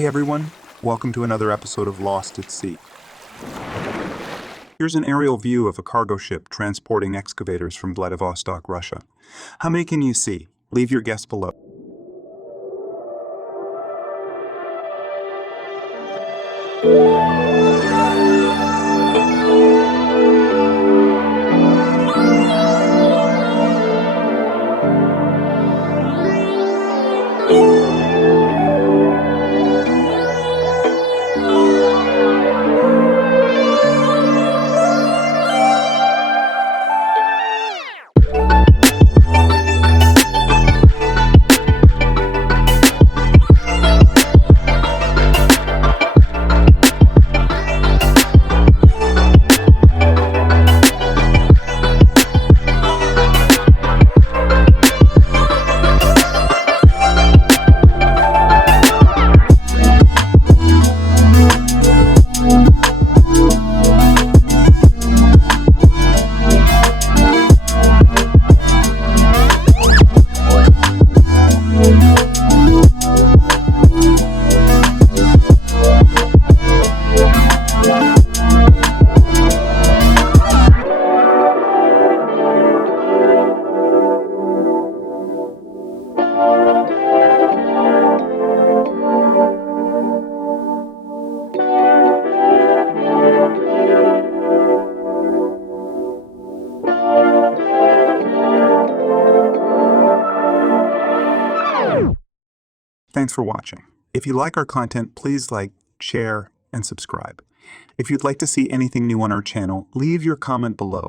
Hey everyone, welcome to another episode of Lost at Sea. Here's an aerial view of a cargo ship transporting excavators from Vladivostok, Russia. How many can you see? Leave your guess below. Thanks for watching. If you like our content, please like, share, and subscribe. If you'd like to see anything new on our channel, leave your comment below.